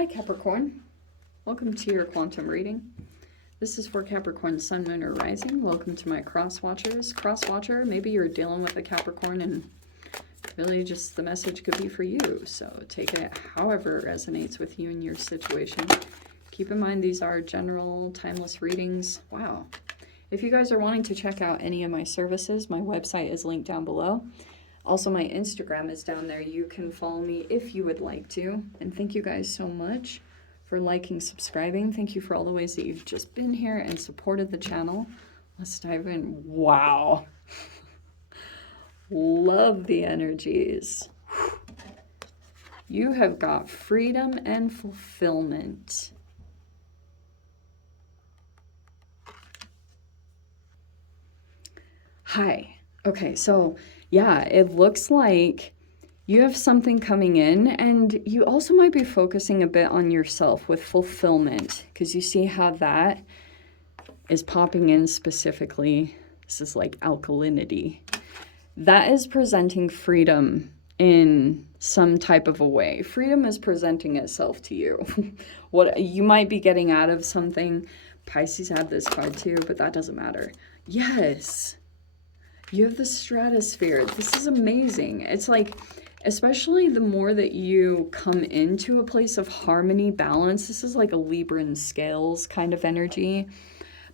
Hi Capricorn, welcome to your quantum reading. This is for Capricorn Sun, Moon, or Rising. Welcome to my cross watchers. Cross watcher, maybe you're dealing with a Capricorn and really just the message could be for you. So take it however it resonates with you and your situation. Keep in mind these are general, timeless readings. Wow. If you guys are wanting to check out any of my services, my website is linked down below. Also, my Instagram is down there. You can follow me if you would like to. And thank you guys so much for liking, subscribing. Thank you for all the ways that you've just been here and supported the channel. Let's dive in. Wow. Love the energies. You have got freedom and fulfillment. Hi. Okay, so yeah, it looks like you have something coming in, and you also might be focusing a bit on yourself with fulfillment, because you see how that is popping in specifically. This is like alkalinity. That is presenting freedom in some type of a way. Freedom is presenting itself to you. What you might be getting out of something. Pisces have this card too, but that doesn't matter. Yes. You have the stratosphere. This is amazing. It's like, especially the more that you come into a place of harmony, balance, this is like a Libran scales kind of energy.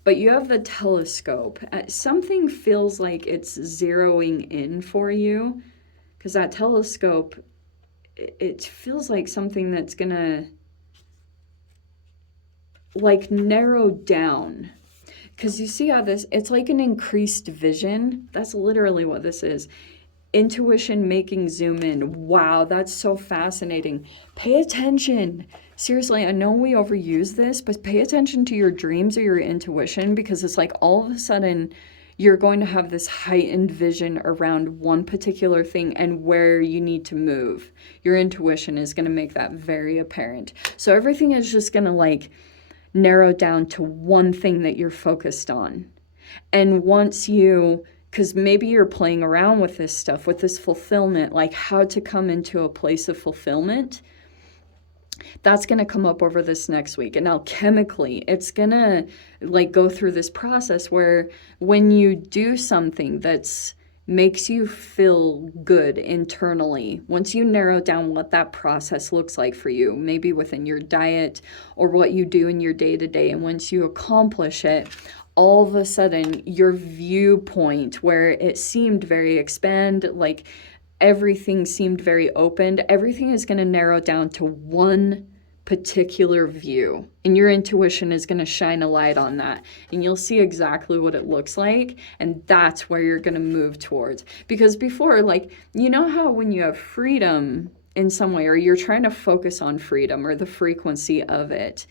But you have the telescope. Something feels like it's zeroing in for you, because that telescope, it feels like something that's gonna like narrow down. Because you see how this, it's like an increased vision. That's literally what this is. Intuition making zoom in. Wow, that's so fascinating. Pay attention. Seriously, I know we overuse this, but pay attention to your dreams or your intuition, because it's like all of a sudden you're going to have this heightened vision around one particular thing and where you need to move. Your intuition is going to make that very apparent. So everything is just going to like narrow down to one thing that you're focused on. And once you, because maybe you're playing around with this stuff, with this fulfillment, like how to come into a place of fulfillment, that's going to come up over this next week. And alchemically, it's going to like go through this process where when you do something that's makes you feel good internally, once you narrow down what that process looks like for you, maybe within your diet or what you do in your day-to-day, and once you accomplish it, all of a sudden your viewpoint, where it seemed very expand, like everything seemed very opened, everything is going to narrow down to one particular view, and your intuition is going to shine a light on that, and you'll see exactly what it looks like, and that's where you're going to move towards. Because before, like, you know how when you have freedom in some way, or you're trying to focus on freedom or the frequency of it,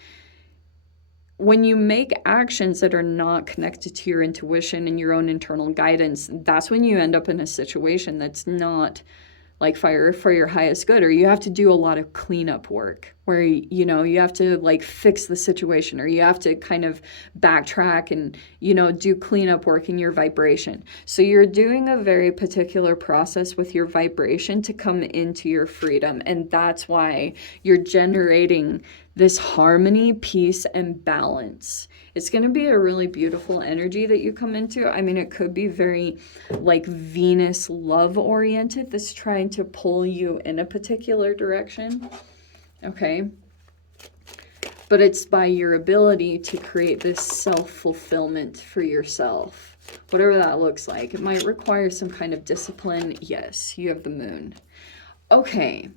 when you make actions that are not connected to your intuition and your own internal guidance, that's when you end up in a situation that's not like fire for your highest good, or you have to do a lot of cleanup work where, you know, you have to like fix the situation, or you have to kind of backtrack and, you know, do cleanup work in your vibration. So you're doing a very particular process with your vibration to come into your freedom. And that's why you're generating this harmony, peace, and balance. It's going to be a really beautiful energy that you come into. I mean, it could be very like Venus love oriented, this trying to pull you in a particular direction. Okay. But it's by your ability to create this self-fulfillment for yourself, whatever that looks like. It might require some kind of discipline. Yes, you have the moon. Okay,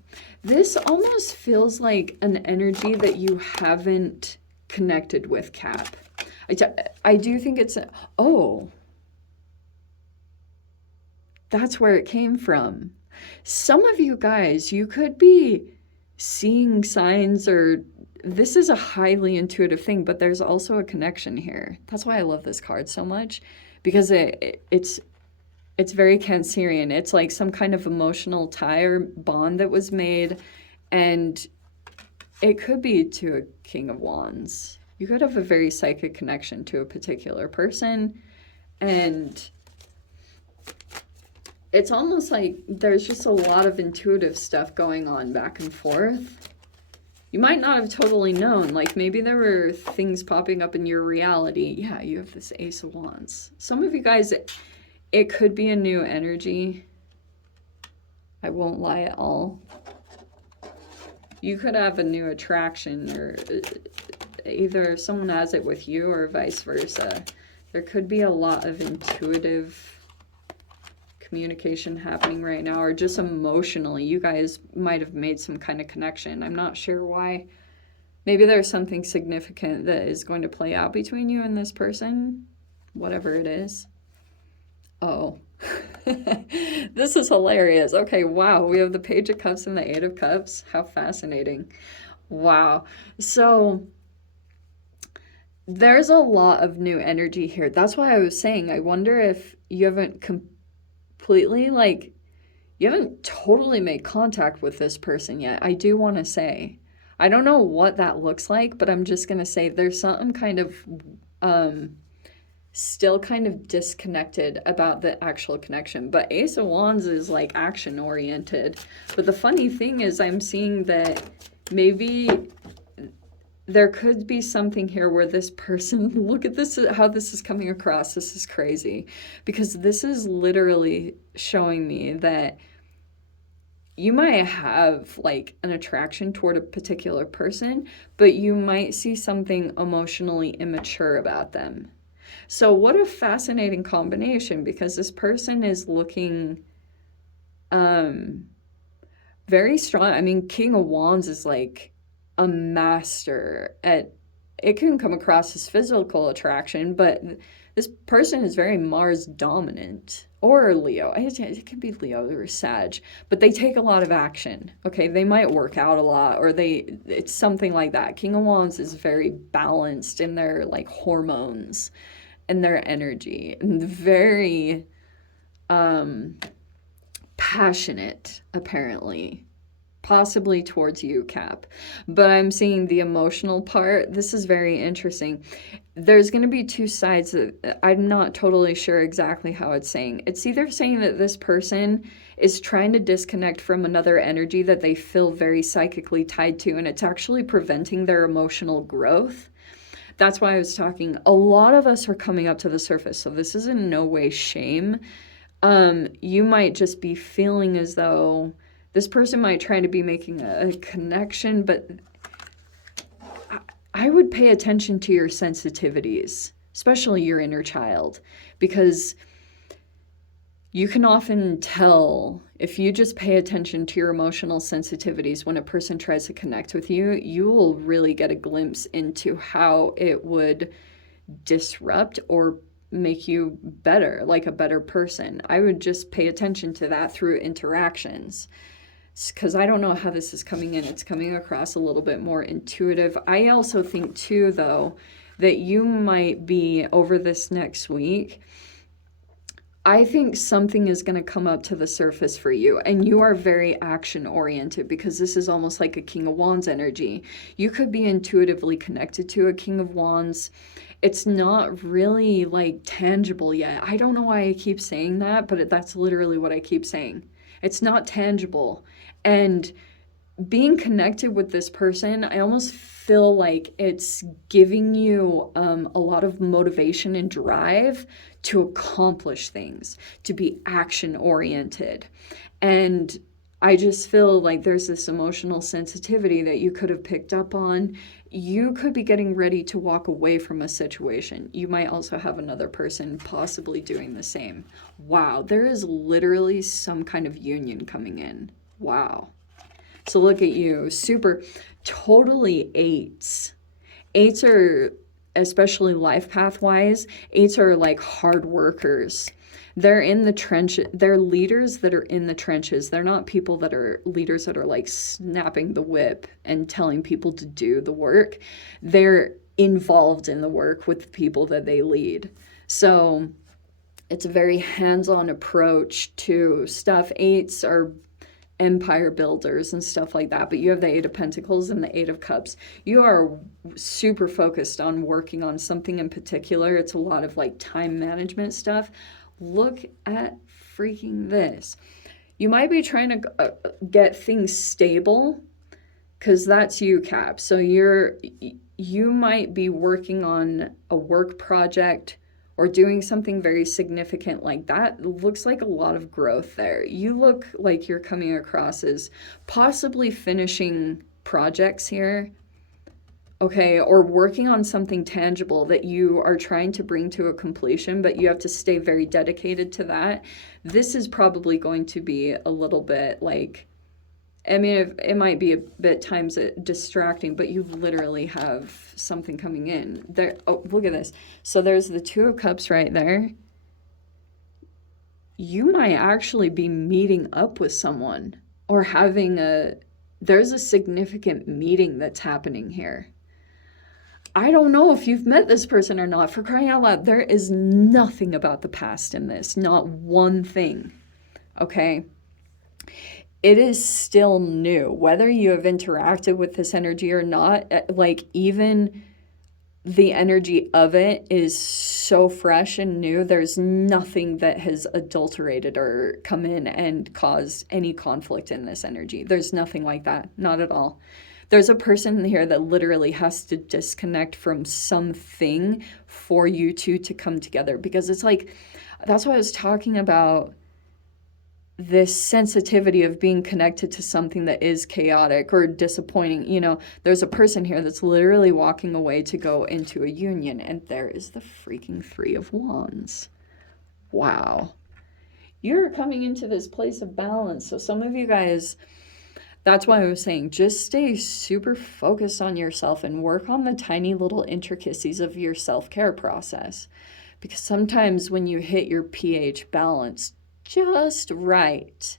this almost feels like an energy that you haven't connected with, Cap. I do think it's, oh, that's where it came from. Some of you guys, you could be seeing signs, or this is a highly intuitive thing, but there's also a connection here. That's why I love this card so much, because it's very Cancerian. It's like some kind of emotional tie or bond that was made, and it could be to a King of Wands. You could have a very psychic connection to a particular person, and it's almost like there's just a lot of intuitive stuff going on back and forth. You might not have totally known. Like, maybe there were things popping up in your reality. Yeah, you have this Ace of Wands. Some of you guys, it could be a new energy. I won't lie at all. You could have a new attraction, or either someone has it with you or vice versa. There could be a lot of intuitive communication happening right now, or just emotionally. You guys might have made some kind of connection. I'm not sure why. Maybe there's something significant that is going to play out between you and this person, whatever it is. Oh, this is hilarious. Okay, wow, we have the Page of Cups and the Eight of Cups. How fascinating. Wow. So there's a lot of new energy here. That's why I was saying, I wonder if you haven't completely, like, you haven't totally made contact with this person yet. I do want to say, I don't know what that looks like, but I'm just going to say there's something kind of still kind of disconnected about the actual connection. But Ace of Wands is like action oriented. But the funny thing is I'm seeing that maybe there could be something here where this person, look at this, how this is coming across. This is crazy, because this is literally showing me that you might have like an attraction toward a particular person, but you might see something emotionally immature about them. So what a fascinating combination, because this person is looking very strong. I mean, King of Wands is like a master at, it can come across as physical attraction, but this person is very Mars dominant, or Leo. It can be Leo or Sag, but they take a lot of action. Okay, they might work out a lot, or it's something like that. King of Wands is very balanced in their like hormones and their energy, and very passionate, apparently. Possibly towards you, Cap. But I'm seeing the emotional part. This is very interesting. There's going to be two sides that I'm not totally sure exactly how it's saying. It's either saying that this person is trying to disconnect from another energy that they feel very psychically tied to, and it's actually preventing their emotional growth. That's why I was talking. A lot of us are coming up to the surface, so this is in no way shame. You might just be feeling as though this person might try to be making a connection, but I would pay attention to your sensitivities, especially your inner child, because you can often tell if you just pay attention to your emotional sensitivities when a person tries to connect with you, you will really get a glimpse into how it would disrupt or make you better, like a better person. I would just pay attention to that through interactions, because I don't know how this is coming in. It's coming across a little bit more intuitive. I also think too, though, that you might be, over this next week, I think something is going to come up to the surface for you, and you are very action oriented, because this is almost like a King of Wands energy. You could be intuitively connected to a King of Wands. It's not really like tangible yet. I don't know why I keep saying that, but that's literally what I keep saying. It's not tangible. And being connected with this person, I almost feel like it's giving you a lot of motivation and drive to accomplish things, to be action oriented. And I just feel like there's this emotional sensitivity that you could have picked up on. You could be getting ready to walk away from a situation. You might also have another person possibly doing the same. Wow, there is literally some kind of union coming in. Wow. So look at you, super, totally eights. Eights are, especially life path wise, eights are like hard workers. They're in the trenches. They're leaders that are in the trenches. They're not people that are leaders that are like snapping the whip and telling people to do the work. They're involved in the work with the people that they lead. So it's a very hands-on approach to stuff. Eights are empire builders and stuff like that, but you have the Eight of Pentacles and the Eight of Cups. You are super focused on working on something in particular. It's a lot of like time management stuff. Look at freaking this. You might be trying to get things stable because that's you, Cap. So you might be working on a work project or doing something very significant like that. Looks like a lot of growth there. You look like you're coming across as possibly finishing projects here, okay, or working on something tangible that you are trying to bring to a completion, but you have to stay very dedicated to that. This is probably going to be a little bit like, I mean, it might be a bit times distracting, but you literally have something coming in there. Oh, look at this. So there's the Two of Cups right there. You might actually be meeting up with someone or there's a significant meeting that's happening here. I don't know if you've met this person or not. For crying out loud, there is nothing about the past in this, not one thing. Okay? It is still new. Whether you have interacted with this energy or not, like even the energy of it is so fresh and new. There's nothing that has adulterated or come in and caused any conflict in this energy. There's nothing like that. Not at all. There's a person here that literally has to disconnect from something for you two to come together, because it's like, that's what I was talking about, this sensitivity of being connected to something that is chaotic or disappointing. You know, there's a person here that's literally walking away to go into a union, and there is the freaking Three of Wands. Wow. You're coming into this place of balance. So some of you guys, that's why I was saying, just stay super focused on yourself and work on the tiny little intricacies of your self-care process. Because sometimes when you hit your pH balance just right,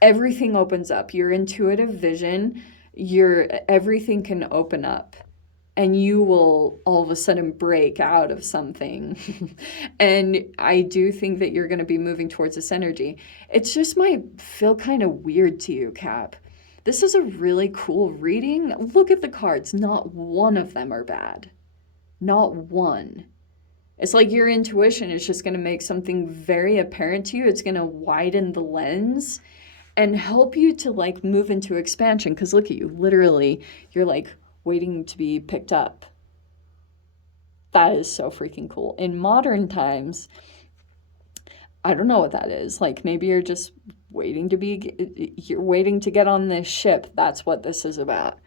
everything opens up. Your intuitive vision, everything can open up, and you will all of a sudden break out of something. And I do think that you're going to be moving towards this energy. It just might feel kind of weird to you, Cap. This is a really cool reading. Look at the cards. Not one of them are bad. Not one. It's like your intuition is just going to make something very apparent to you. It's going to widen the lens and help you to like move into expansion. Because look at you, literally, you're like waiting to be picked up. That is so freaking cool. In modern times, I don't know what that is. Like maybe you're just waiting to get on this ship. That's what this is about.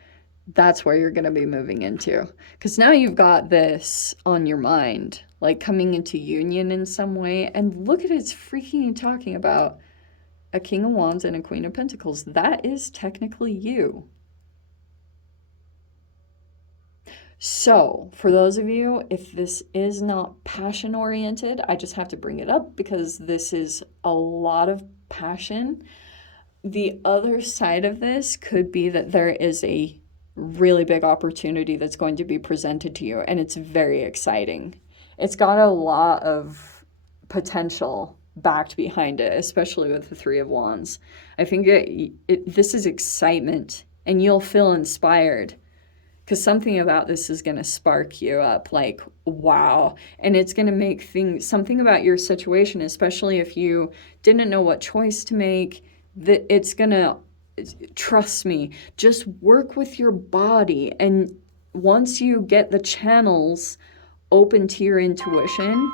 That's where you're going to be moving into. Because now you've got this on your mind, like coming into union in some way. And look at it's freaking talking about a King of Wands and a Queen of Pentacles. That is technically you. So for those of you, if this is not passion oriented, I just have to bring it up because this is a lot of passion. The other side of this could be that there is a really big opportunity that's going to be presented to you, and it's very exciting. It's got a lot of potential backed behind it, especially with the Three of Wands. I think this is excitement, and you'll feel inspired because something about this is going to spark you up like, wow. And it's going to make something about your situation, especially if you didn't know what choice to make, that it's going to, trust me, just work with your body. And once you get the channels open to your intuition,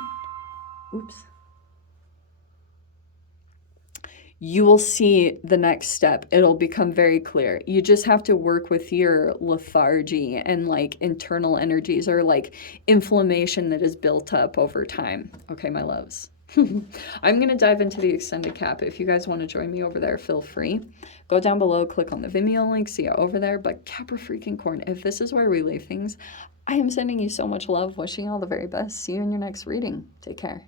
you will see the next step. It'll become very clear. You just have to work with your lethargy and like internal energies or like inflammation that is built up over time. Okay, my loves. I'm going to dive into the extended cap. If you guys want to join me over there, feel free. Go down below, click on the Vimeo link, see it over there. But Capricorn, if this is where we leave things, I am sending you so much love, wishing you all the very best. See you in your next reading. Take care.